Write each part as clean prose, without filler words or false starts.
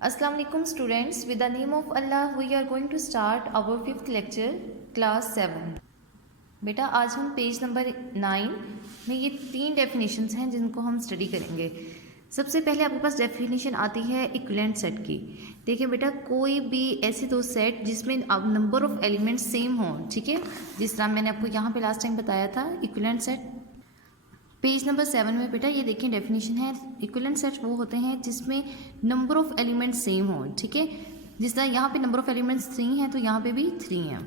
Assalamu alaikum students, with the name of Allah we are going to start our 5th lecture class 7। बेटा आज हम page number 9 में ये 3 definitions हैं जिनको हम स्टडी करेंगे। सबसे पहले आपके पास डेफिनेशन आती है इक्विवेलेंट सेट की। देखिए बेटा, कोई भी ऐसे दो सेट जिसमें नंबर ऑफ एलिमेंट्स सेम हों, ठीक है, जिस तरह मैंने आपको यहाँ पे लास्ट टाइम बताया था इक्विवेलेंट सेट। पेज नंबर 7 में बेटा ये देखिए डेफिनेशन है, इक्विवेलेंट सेट वो होते हैं जिसमें नंबर ऑफ एलिमेंट्स सेम हो, ठीक है। जिस तरह यहाँ पे नंबर ऑफ एलिमेंट्स 3 हैं तो यहाँ पे भी 3 हैं।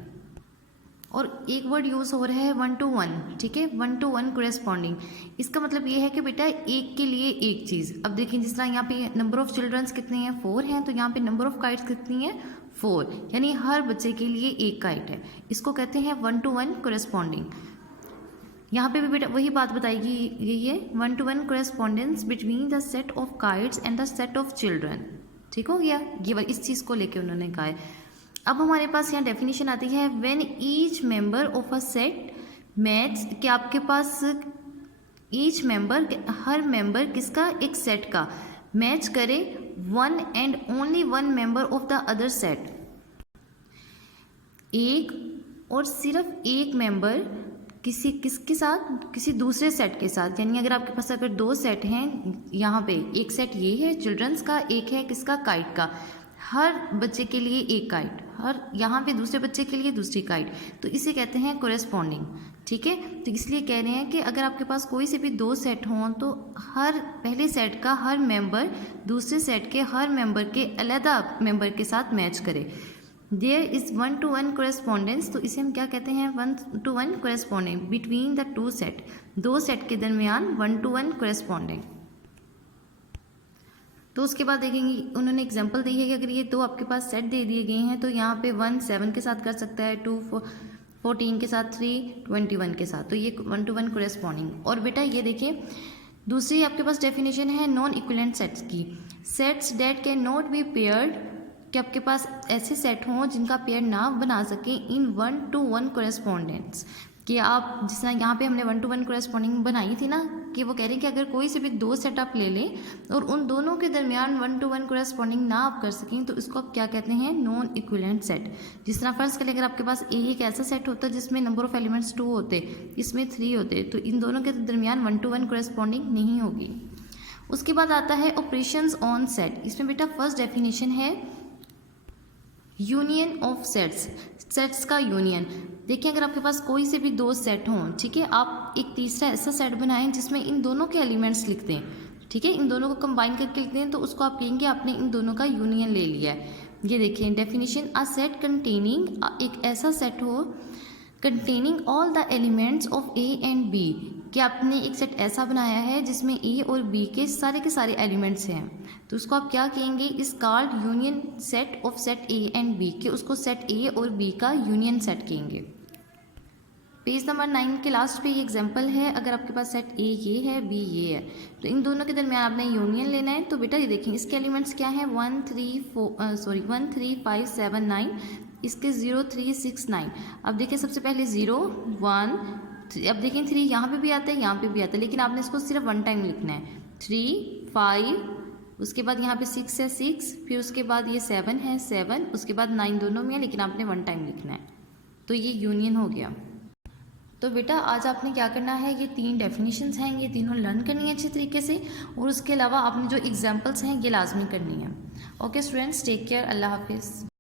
और एक वर्ड यूज़ हो रहा है 1 to 1, ठीक है, 1 to 1 कोरेस्पॉन्डिंग। इसका मतलब ये है कि बेटा एक के लिए एक चीज़। अब देखिए जिस तरह यहाँ पे नंबर ऑफ चिल्ड्रंस कितने हैं, 4 हैं, तो यहाँ पे नंबर ऑफ काइट्स कितनी है, 4, यानी हर बच्चे के लिए एक काइट है। इसको कहते हैं 1 to 1 कोरेस्पॉन्डिंग। यहाँ पे भी बेटा वही बात बताई गई है, 1 to 1 correspondence between the set of kites and the set of children. ठीक हो गया, ये इस चीज़ को लेके उन्होंने कहा है। अब हमारे पास यहाँ डेफिनेशन आती है, when each member of a set match, कि आपके पास ईच मेंबर, हर मेंबर किसका, एक सेट का मैच करे one and only one member of the other set, एक और सिर्फ एक मेंबर किसके साथ, किसी दूसरे सेट के साथ। यानी अगर आपके पास अगर दो सेट हैं, यहाँ पे एक सेट ये है चिल्ड्रंस का, एक है किसका, काइट का, हर बच्चे के लिए एक काइट, हर यहाँ पे दूसरे बच्चे के लिए दूसरी काइट, तो इसे कहते हैं कोरेस्पॉन्डिंग, ठीक है। तो इसलिए कह रहे हैं कि अगर आपके पास कोई से भी दो सेट हों तो हर पहले सेट का हर मेंबर दूसरे सेट के हर मेंबर के अलग मेंबर के साथ मैच करे। देयर इज़ 1 to 1 कोरेस्पॉन्डेंस, तो इसे हम क्या कहते हैं, 1 to 1 corresponding between the two set, दो सेट के दरमियान 1 to 1 कोरेस्पॉन्डिंग। तो उसके बाद देखेंगे उन्होंने एग्जांपल दी है कि अगर ये दो आपके पास सेट दे दिए गए हैं तो यहाँ पे 1 7 के साथ कर सकता है, 2 14 के साथ, 3 21 के साथ, तो ये 1 to 1 कोरेस्पॉन्डिंग। और बेटा ये देखिए दूसरी आपके पास डेफिनेशन है नॉन इक्विवेलेंट सेट्स की, sets date can not be paired, कि आपके पास ऐसे सेट हों जिनका पेयर ना बना सके इन 1 to 1 कोरेस्पॉन्डेंस। कि आप जिस तरह यहाँ पे हमने 1 to 1 कोरेस्पॉन्डिंग बनाई थी ना, कि वो कह रहे हैं कि अगर कोई से भी दो सेट आप ले लें और उन दोनों के दरमियान 1 to 1 कोरेस्पॉन्डिंग ना आप कर सकें तो इसको आप क्या कहते हैं, नॉन इक्विवेलेंट सेट। जिस तरह फर्स्ट करें, अगर आपके पास एक ऐसा सेट होता है जिसमें नंबर ऑफ एलिमेंट्स 2 होते, इसमें 3 होते, तो इन दोनों के दरमियान 1 to 1 कोरेस्पॉन्डिंग नहीं होगी। उसके बाद आता है ऑपरेशंस ऑन सेट। इसमें बेटा फर्स्ट डेफिनेशन है यूनियन ऑफ सेट्स, सेट्स का यूनियन। देखिए अगर आपके पास कोई से भी दो सेट हों, ठीक है, आप एक तीसरा ऐसा सेट बनाएं जिसमें इन दोनों के एलिमेंट्स लिखते हैं, ठीक है, इन दोनों को कंबाइन करके लिखते हैं, तो उसको आप कहेंगे आपने इन दोनों का यूनियन ले लिया है। ये देखिए डेफिनेशन, अ सेट कंटेनिंग, एक ऐसा सेट हो containing all the elements of A and B, कि आपने एक सेट ऐसा बनाया है जिसमें ए और बी के सारे एलिमेंट्स हैं, तो उसको आप क्या कहेंगे, इस called union set of set A and B, के उसको सेट ए और बी का यूनियन सेट कहेंगे। पेज नंबर 9 के लास्ट पे ये एग्जांपल है, अगर आपके पास सेट ए ये है, बी ये है, तो इन दोनों के दरमियान आपने यूनियन लेना है। तो बेटा ये देखें इसके एलिमेंट्स क्या हैं, 1 3 5 7 9, इसके 0 3 6 9। अब देखिए सबसे पहले 0 1, अब देखें 3 यहाँ पे भी आता है, यहाँ पे भी आता है, लेकिन आपने इसको सिर्फ 1 टाइम लिखना है। 3 5, उसके बाद यहाँ पे 6 है 6, फिर उसके बाद ये 7 है 7, उसके बाद 9 दोनों में है, लेकिन आपने 1 टाइम लिखना है, तो ये यूनियन हो गया। तो बेटा आज आपने क्या करना है, ये 3 डेफिनेशंस हैं, ये तीनों लर्न करनी है अच्छे तरीके से, और उसके अलावा आपने जो एग्जांपल्स हैं ये लाजमी करनी है। ओके स्टूडेंट्स, टेक केयर, अल्लाह हाफिज़।